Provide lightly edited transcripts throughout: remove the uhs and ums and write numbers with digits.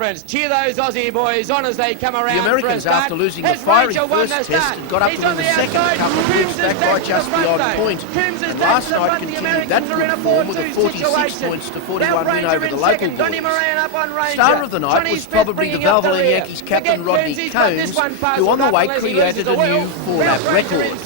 Friends, cheer those Aussie boys on as they come around. The Americans, after losing the fiery first test, had got up to win the second a couple of weeks back by just the odd point. And last night continued that good form with a 46 points to 41 win over the local boys. Star of the night was probably the Valvoline Yankees captain Rodney Combs, who on the way created a new 4-lap record.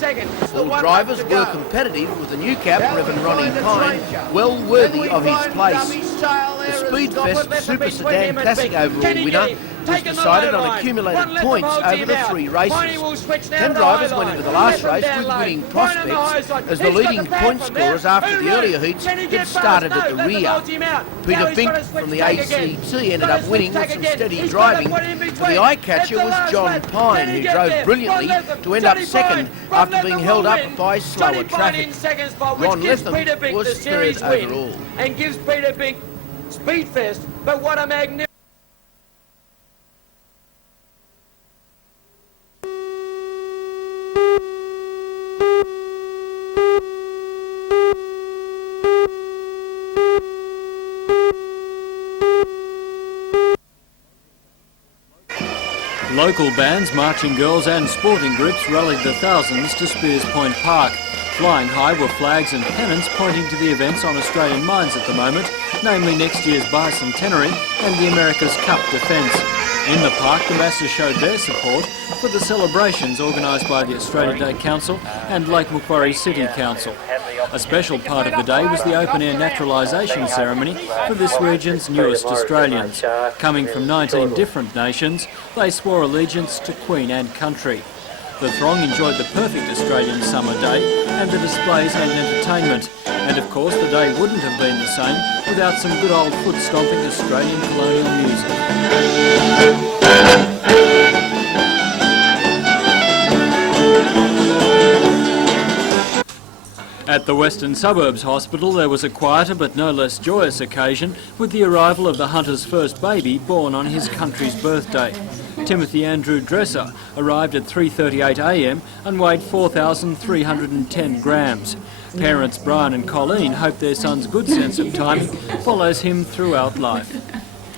All drivers were competitive, with the new cap, Reverend Ronnie Pine, well worthy of his place. The Speedfest Super Sedan Classic overall winner was decided on accumulated points over the 3 races. 10 drivers went into the last race with winning prospects, as the leading point scorers after the earlier heats had started at the rear. Peter Bink from the ACT ended up winning with some steady driving, but the eye-catcher was John Pine, who drove brilliantly to end up second after being held up by slower traffic. Ron Letham was third overall. And gives Peter Bink Speedfest, but what a magnificent... Local bands, marching girls and sporting groups rallied the thousands to Spears Point Park. Flying high were flags and pennants pointing to the events on Australian minds at the moment, namely next year's bicentenary and the America's Cup defence. In the park, the masses showed their support for the celebrations organised by the Australia Day Council and Lake Macquarie City Council. A special part of the day was the open-air naturalisation ceremony for this region's newest Australians. Coming from 19 different nations, they swore allegiance to Queen and country. The throng enjoyed the perfect Australian summer day and the displays and entertainment. And of course the day wouldn't have been the same without some good old foot-stomping Australian colonial music. At the Western Suburbs Hospital there was a quieter but no less joyous occasion with the arrival of the hunter's first baby born on his country's birthday. Timothy Andrew Dresser arrived at 3:38 a.m. and weighed 4,310 grams. Parents Brian and Colleen hope their son's good sense of timing follows him throughout life.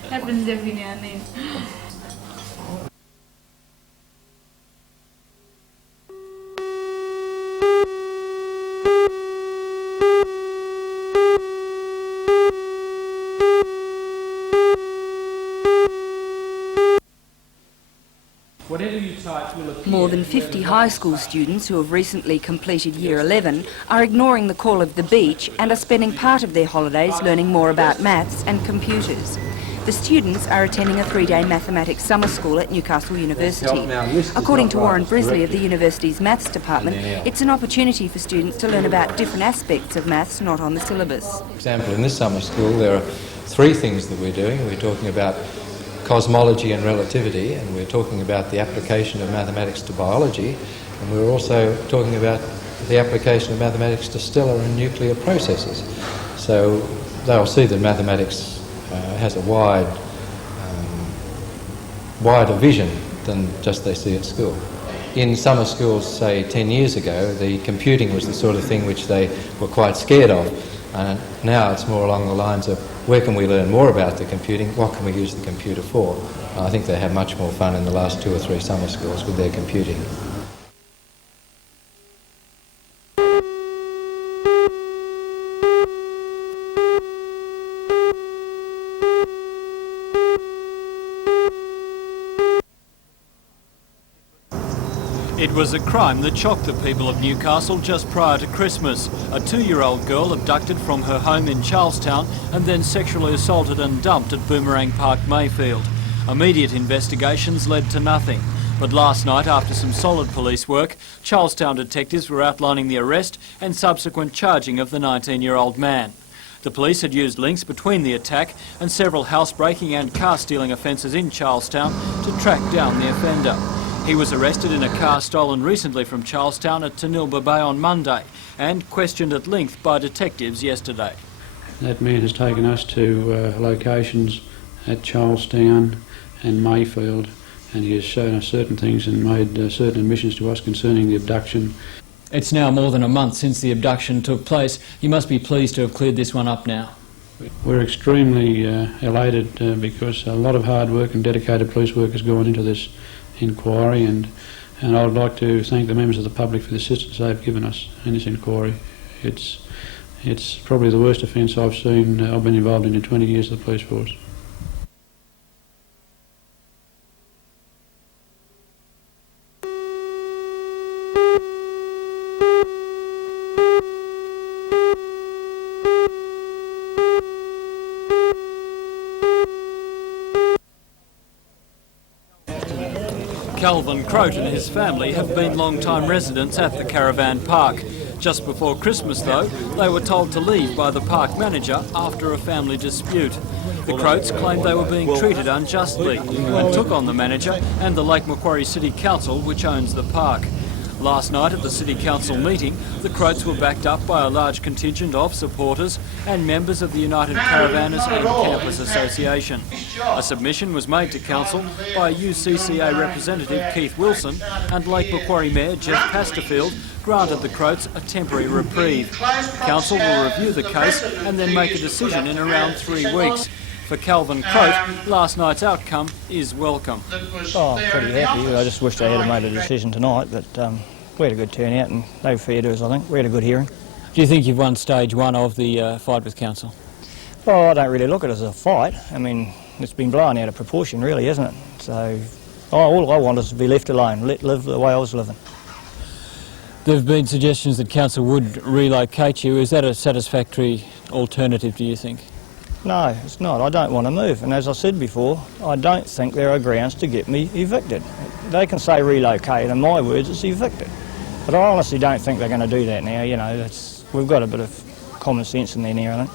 Happens every now and then. More than 50 high school students who have recently completed Year 11 are ignoring the call of the beach and are spending part of their holidays learning more about maths and computers. The students are attending a 3-day mathematics summer school at Newcastle University. According to Warren Brisley of the university's maths department, it's an opportunity for students to learn about different aspects of maths not on the syllabus. For example, in this summer school there are 3 things that we're doing. We're talking about cosmology and relativity, and we're talking about the application of mathematics to biology, and we're also talking about the application of mathematics to stellar and nuclear processes. So they'll see that mathematics has a wider vision than just they see at school. In summer schools, say 10 years ago, the computing was the sort of thing which they were quite scared of. Now it's more along the lines of where can we learn more about the computing, what can we use the computer for? I think they have much more fun in the last 2 or 3 summer schools with their computing. It was a crime that shocked the people of Newcastle just prior to Christmas. A 2-year-old girl abducted from her home in Charlestown and then sexually assaulted and dumped at Boomerang Park, Mayfield. Immediate investigations led to nothing. But last night, after some solid police work, Charlestown detectives were outlining the arrest and subsequent charging of the 19-year-old man. The police had used links between the attack and several housebreaking and car stealing offences in Charlestown to track down the offender. He was arrested in a car stolen recently from Charlestown at Tanilba Bay on Monday and questioned at length by detectives yesterday. That man has taken us to locations at Charlestown and Mayfield, and he has shown us certain things and made certain admissions to us concerning the abduction. It's now more than a month since the abduction took place. You must be pleased to have cleared this one up now. We're extremely elated because a lot of hard work and dedicated police work has gone into this inquiry, and I would like to thank the members of the public for the assistance they've given us in this inquiry. It's probably the worst offence I've been involved in 20 years of the police force. Calvin Croat and his family have been long-time residents at the caravan park. Just before Christmas, though, they were told to leave by the park manager after a family dispute. The Croats claimed they were being treated unjustly and took on the manager and the Lake Macquarie City Council, which owns the park. Last night at the City Council meeting, the Croats were backed up by a large contingent of supporters and members of the United Caravanners and Campers Association. A submission was made to Council by UCCA representative Keith Wilson, and Lake Macquarie Mayor Jeff Casterfield granted the Croats a temporary reprieve. Council will review the case and then make a decision in around 3 weeks. For Calvin Croat, last night's outcome is welcome. Oh, I'm pretty happy. I just wish they had made a decision tonight, but we had a good turnout and they were fair to us, I think. We had a good hearing. Do you think you've won stage 1 of the fight with Council? Well, I don't really look at it as a fight. I mean, it's been blown out of proportion, really, isn't it? So all I want is to be left alone, live the way I was living. There have been suggestions that Council would relocate you. Is that a satisfactory alternative, do you think? No, it's not. I don't want to move. And as I said before, I don't think there are grounds to get me evicted. They can say relocate, in my words, it's evicted. But I honestly don't think they're going to do that now. You know, we've got a bit of common sense in there now, I think.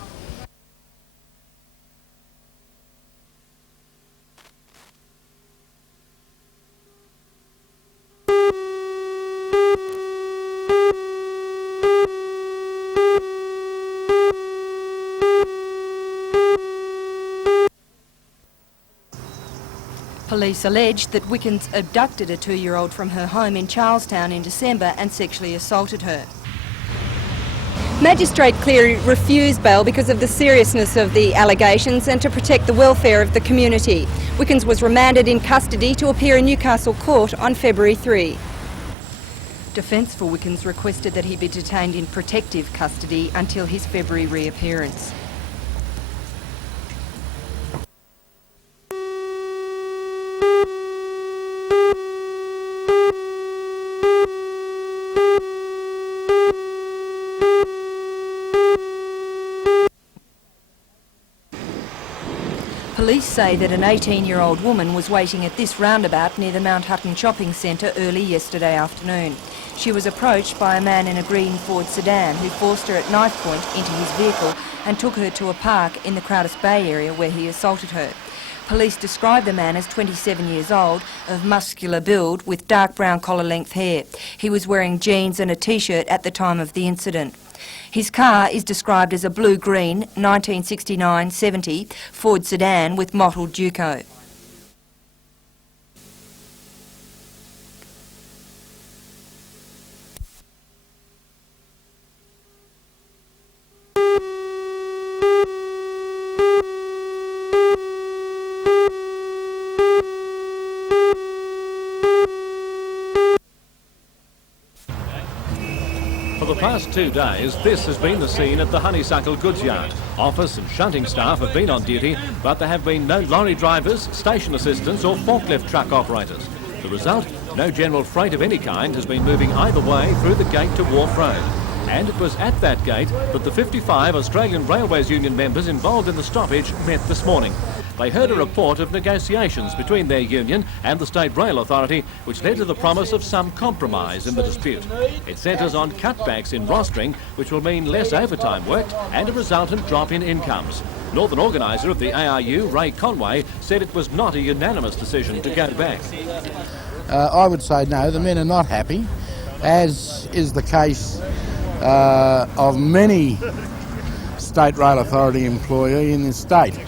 Police alleged that Wickens abducted a 2-year-old from her home in Charlestown in December and sexually assaulted her. Magistrate Cleary refused bail because of the seriousness of the allegations and to protect the welfare of the community. Wickens was remanded in custody to appear in Newcastle Court on February 3. Defence for Wickens requested that he be detained in protective custody until his February reappearance. Police say that an 18-year-old woman was waiting at this roundabout near the Mount Hutton shopping centre early yesterday afternoon. She was approached by a man in a green Ford sedan who forced her at knife point into his vehicle and took her to a park in the Crowders Bay area where he assaulted her. Police described the man as 27 years old, of muscular build with dark brown collar-length hair. He was wearing jeans and a T-shirt at the time of the incident. His car is described as a blue-green 1969-70 Ford sedan with mottled Duco. For the past 2 days, this has been the scene at the Honeysuckle Goods Yard. Office and shunting staff have been on duty, but there have been no lorry drivers, station assistants or forklift truck operators. The result? No general freight of any kind has been moving either way through the gate to Wharf Road. And it was at that gate that the 55 Australian Railways Union members involved in the stoppage met this morning. They heard a report of negotiations between their union and the State Rail Authority, which led to the promise of some compromise in the dispute. It centres on cutbacks in rostering, which will mean less overtime worked and a resultant drop in incomes. Northern organiser of the ARU, Ray Conway, said it was not a unanimous decision to go back. I would say no, the men are not happy, as is the case of many State Rail Authority employee in this state.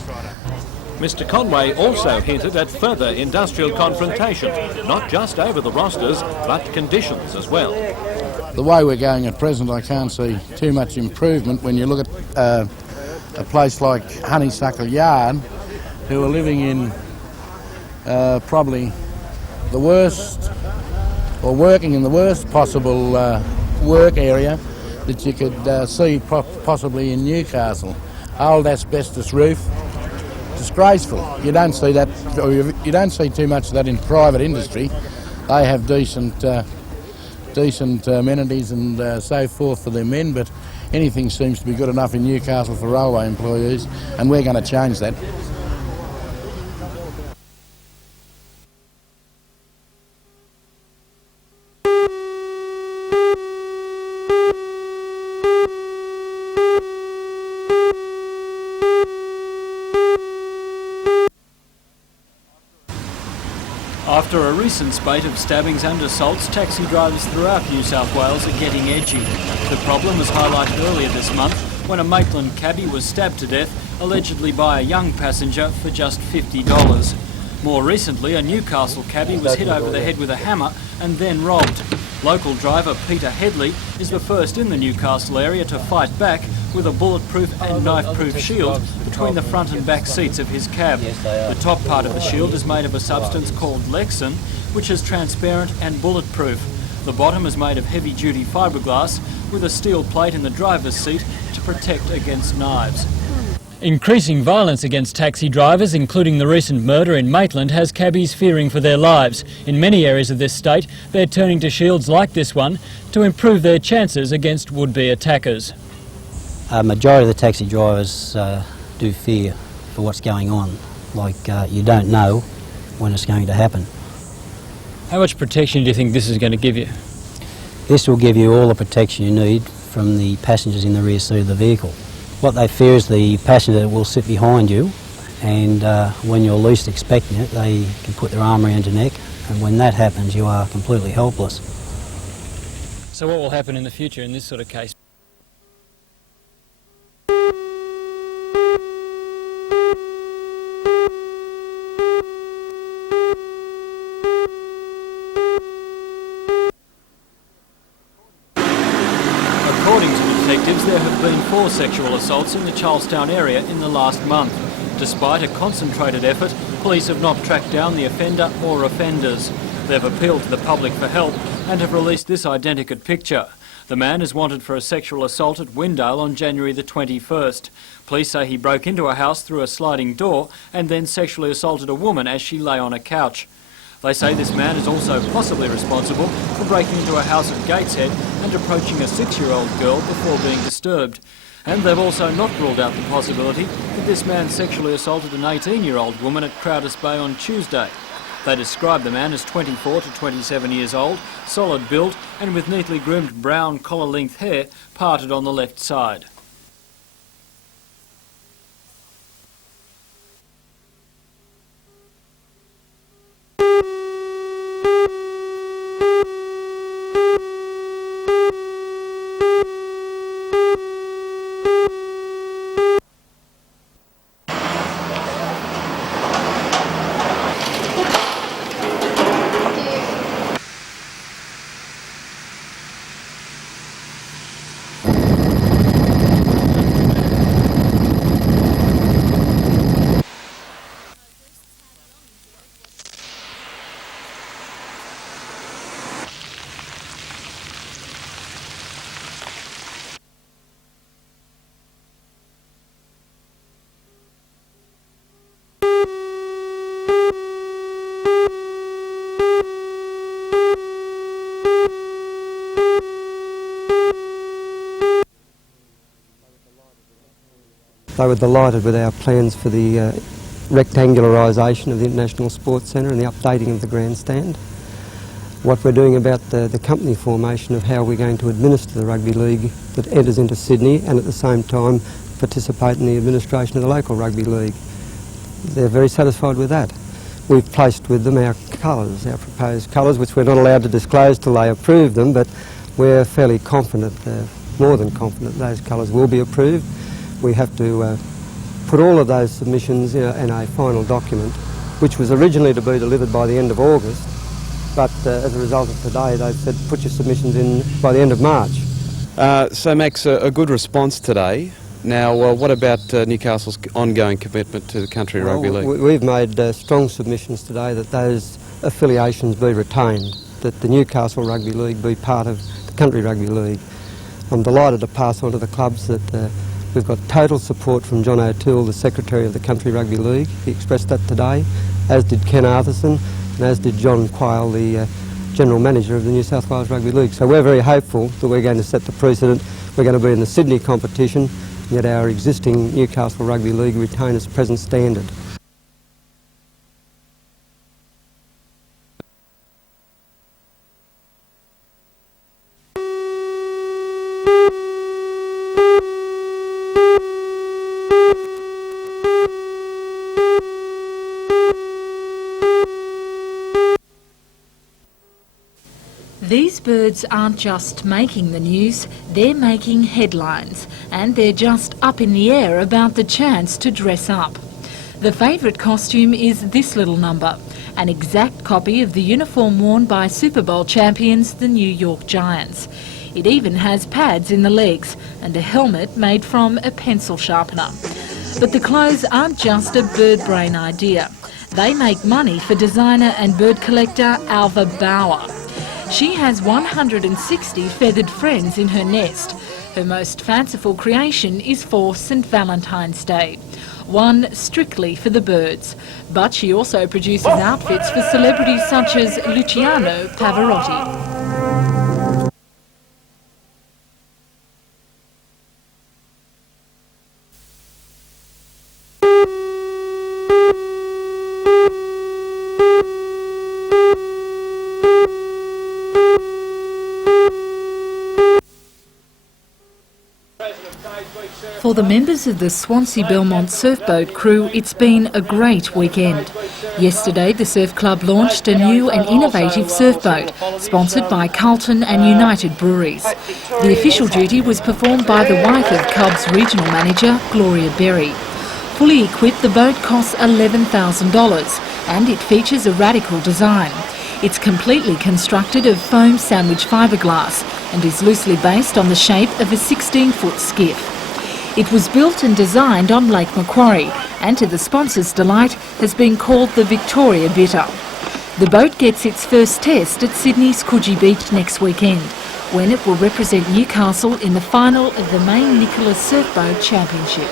Mr Conway also hinted at further industrial confrontation, not just over the rosters, but conditions as well. The way we're going at present, I can't see too much improvement when you look at a place like Honeysuckle Yard, who are living in probably the worst, or working in the worst possible work area that you could see possibly in Newcastle. Old asbestos roof, disgraceful. You don't see that, or you don't see too much of that in private industry. They have decent amenities and so forth for their men, but anything seems to be good enough in Newcastle for railway employees, and we're going to change that. After a recent spate of stabbings and assaults, taxi drivers throughout New South Wales are getting edgy. The problem was highlighted earlier this month when a Maitland cabbie was stabbed to death, allegedly by a young passenger, for just $50. More recently, a Newcastle cabbie was hit over the head with a hammer and then robbed. Local driver Peter Headley is the first in the Newcastle area to fight back with a bulletproof and knife-proof shield between the front and back seats of his cab. The top part of the shield is made of a substance called Lexan, which is transparent and bulletproof. The bottom is made of heavy-duty fiberglass with a steel plate in the driver's seat to protect against knives. Increasing violence against taxi drivers, including the recent murder in Maitland, has cabbies fearing for their lives. In many areas of this state, they're turning to shields like this one to improve their chances against would-be attackers. A majority of the taxi drivers do fear for what's going on. Like, you don't know when it's going to happen. How much protection do you think this is going to give you? This will give you all the protection you need from the passengers in the rear seat of the vehicle. What they fear is the passenger that will sit behind you, and when you're least expecting it, they can put their arm around your neck, and when that happens, you are completely helpless. So what will happen in the future in this sort of case? According to detectives, there have been 4 sexual assaults in the Charlestown area in the last month. Despite a concentrated effort, police have not tracked down the offender or offenders. They've appealed to the public for help and have released this identical picture. The man is wanted for a sexual assault at Windale on January the 21st. Police say he broke into a house through a sliding door and then sexually assaulted a woman as she lay on a couch. They say this man is also possibly responsible for breaking into a house at Gateshead and approaching a 6-year-old girl before being disturbed. And they've also not ruled out the possibility that this man sexually assaulted an 18-year-old woman at Crowders Bay on Tuesday. They describe the man as 24 to 27 years old, solid build and with neatly groomed brown collar-length hair parted on the left side. They were delighted with our plans for the rectangularisation of the International Sports Centre and the updating of the grandstand. What we're doing about the company formation of how we're going to administer the rugby league that enters into Sydney and at the same time participate in the administration of the local rugby league. They're very satisfied with that. We've placed with them our colours, our proposed colours, which we're not allowed to disclose till they approve them, but we're fairly confident, more than confident, those colours will be approved. We have to put all of those submissions in a final document, which was originally to be delivered by the end of August, but as a result of today, they've said put your submissions in by the end of March. So Max, a good response today. Now, what about Newcastle's ongoing commitment to the Country Rugby League? We've made strong submissions today that those affiliations be retained, that the Newcastle Rugby League be part of the Country Rugby League. I'm delighted to pass on to the clubs that we've got total support from John O'Toole, the Secretary of the Country Rugby League. He expressed that today, as did Ken Arthurson, and as did John Quayle, the General Manager of the New South Wales Rugby League. So we're very hopeful that we're going to set the precedent. We're going to be in the Sydney competition, yet our existing Newcastle Rugby League retain its present standard. These birds aren't just making the news, they're making headlines, and they're just up in the air about the chance to dress up. The favourite costume is this little number, an exact copy of the uniform worn by Super Bowl champions, the New York Giants. It even has pads in the legs and a helmet made from a pencil sharpener. But the clothes aren't just a bird brain idea. They make money for designer and bird collector Alva Bauer. She has 160 feathered friends in her nest. Her most fanciful creation is for St Valentine's Day, one strictly for the birds. But she also produces outfits for celebrities such as Luciano Pavarotti. For the members of the Swansea Belmont surfboat crew, it's been a great weekend. Yesterday, the Surf Club launched a new and innovative surfboat, sponsored by Carlton and United Breweries. The official duty was performed by the wife of Cubs regional manager, Gloria Berry. Fully equipped, the boat costs $11,000 and it features a radical design. It's completely constructed of foam sandwich fiberglass and is loosely based on the shape of a 16-foot skiff. It was built and designed on Lake Macquarie and, to the sponsors' delight, has been called the Victoria Bitter. The boat gets its first test at Sydney's Coogee Beach next weekend, when it will represent Newcastle in the final of the main Nicholas Surfboat Championship.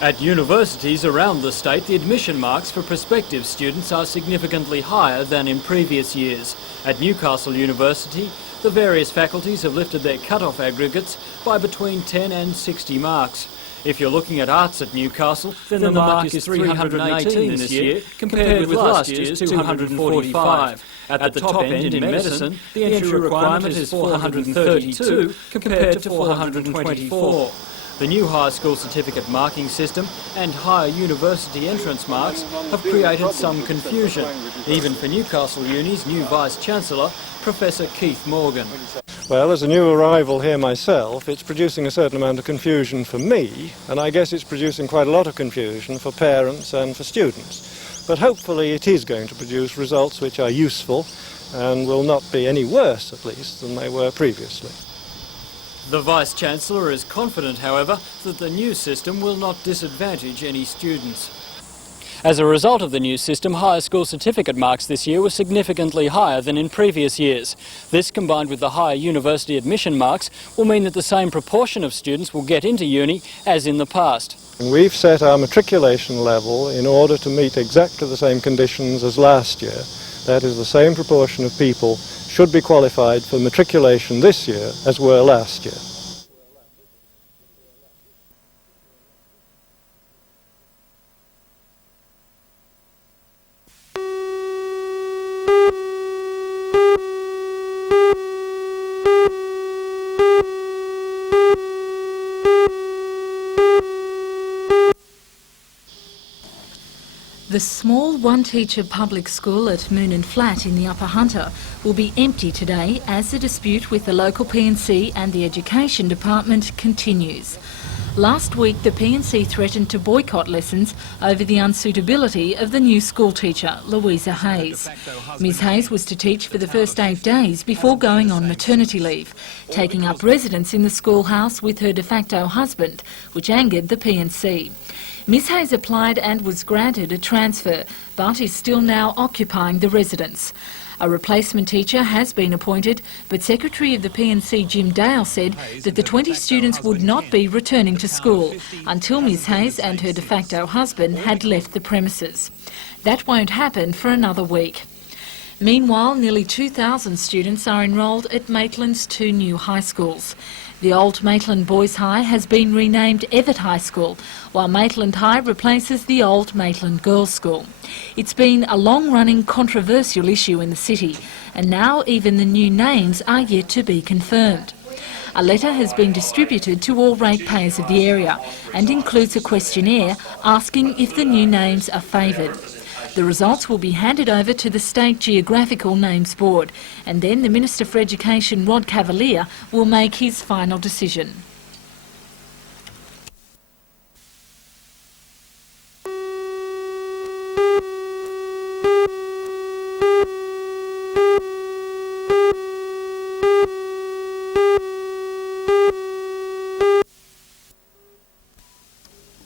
At universities around the state, the admission marks for prospective students are significantly higher than in previous years. At Newcastle University, the various faculties have lifted their cut-off aggregates by between 10 and 60 marks. If you're looking at arts at Newcastle, then the mark is 318 this year, compared with last year's 245. At the top end in medicine, the entry requirement is 432 compared to 424. The new high school certificate marking system and higher university entrance marks have created some confusion, even for Newcastle Uni's new Vice-Chancellor, Professor Keith Morgan. Well, as a new arrival here myself, it's producing a certain amount of confusion for me, and I guess it's producing quite a lot of confusion for parents and for students. But hopefully it is going to produce results which are useful and will not be any worse, at least, than they were previously. The Vice-Chancellor is confident, however, that the new system will not disadvantage any students. As a result of the new system, higher school certificate marks this year were significantly higher than in previous years. This, combined with the higher university admission marks, will mean that the same proportion of students will get into uni as in the past. We've set our matriculation level in order to meet exactly the same conditions as last year. That is, the same proportion of people should be qualified for matriculation this year as were last year. The small one-teacher public school at Moonan Flat in the Upper Hunter will be empty today as the dispute with the local P&C and the Education Department continues. Last week, the P&C threatened to boycott lessons over the unsuitability of the new schoolteacher, Louisa Hayes. Ms Hayes was to teach for the first 8 days before going on maternity leave, taking up residence in the schoolhouse with her de facto husband, which angered the P&C. Ms Hayes applied and was granted a transfer, but is still now occupying the residence. A replacement teacher has been appointed, but Secretary of the P&C Jim Dale said that the 20 students would not be returning to school until Ms Hayes and her de facto husband had left the premises. That won't happen for another week. Meanwhile, nearly 2,000 students are enrolled at Maitland's 2 new high schools. The old Maitland Boys High has been renamed Everett High School, while Maitland High replaces the old Maitland Girls' School. It's been a long-running controversial issue in the city, and now even the new names are yet to be confirmed. A letter has been distributed to all ratepayers of the area and includes a questionnaire asking if the new names are favoured. The results will be handed over to the State Geographical Names Board, and then the Minister for Education, Rod Cavalier, will make his final decision.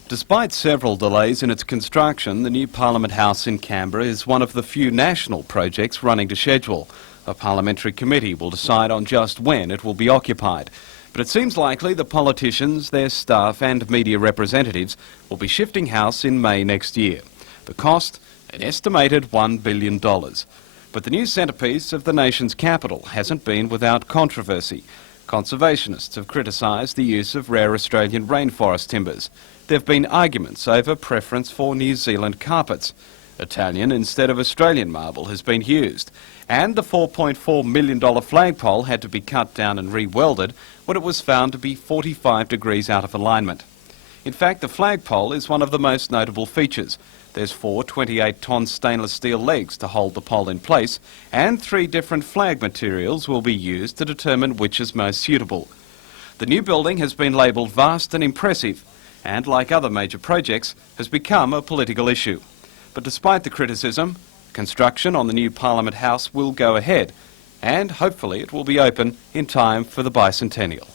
Despite several delays in its construction, the new Parliament House in Canberra is one of the few national projects running to schedule. A parliamentary committee will decide on just when it will be occupied. But it seems likely the politicians, their staff and media representatives will be shifting house in May next year. The cost, an estimated $1 billion. But the new centrepiece of the nation's capital hasn't been without controversy. Conservationists have criticised the use of rare Australian rainforest timbers. There have been arguments over preference for New Zealand carpets. Italian instead of Australian marble has been used. And the $4.4 million flagpole had to be cut down and re-welded when it was found to be 45 degrees out of alignment. In fact, the flagpole is one of the most notable features. There's 4 28-ton stainless steel legs to hold the pole in place, and 3 different flag materials will be used to determine which is most suitable. The new building has been labelled vast and impressive, and like other major projects, has become a political issue. But despite the criticism, construction on the new Parliament House will go ahead, and hopefully it will be open in time for the bicentennial.